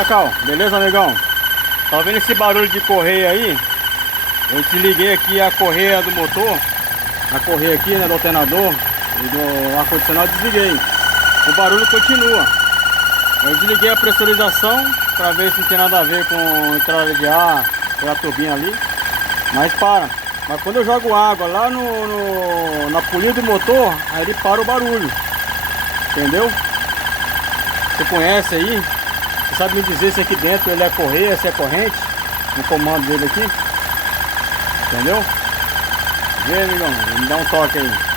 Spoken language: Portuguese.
Cacau, beleza, amigão? Tá vendo esse barulho de correia aí? Eu desliguei aqui a correia do motor, a correia aqui, né, do alternador e do ar-condicionado, desliguei. O barulho continua. Eu desliguei a pressurização para ver se não tem nada a ver com entrada de ar pela turbina ali, mas para. Mas quando eu jogo água lá na polia do motor, aí ele para o barulho. Entendeu? Você conhece aí? Você sabe me dizer se aqui dentro ele é correia, se é corrente? No comando dele aqui. Entendeu? Vê, amigão, me dá um toque aí.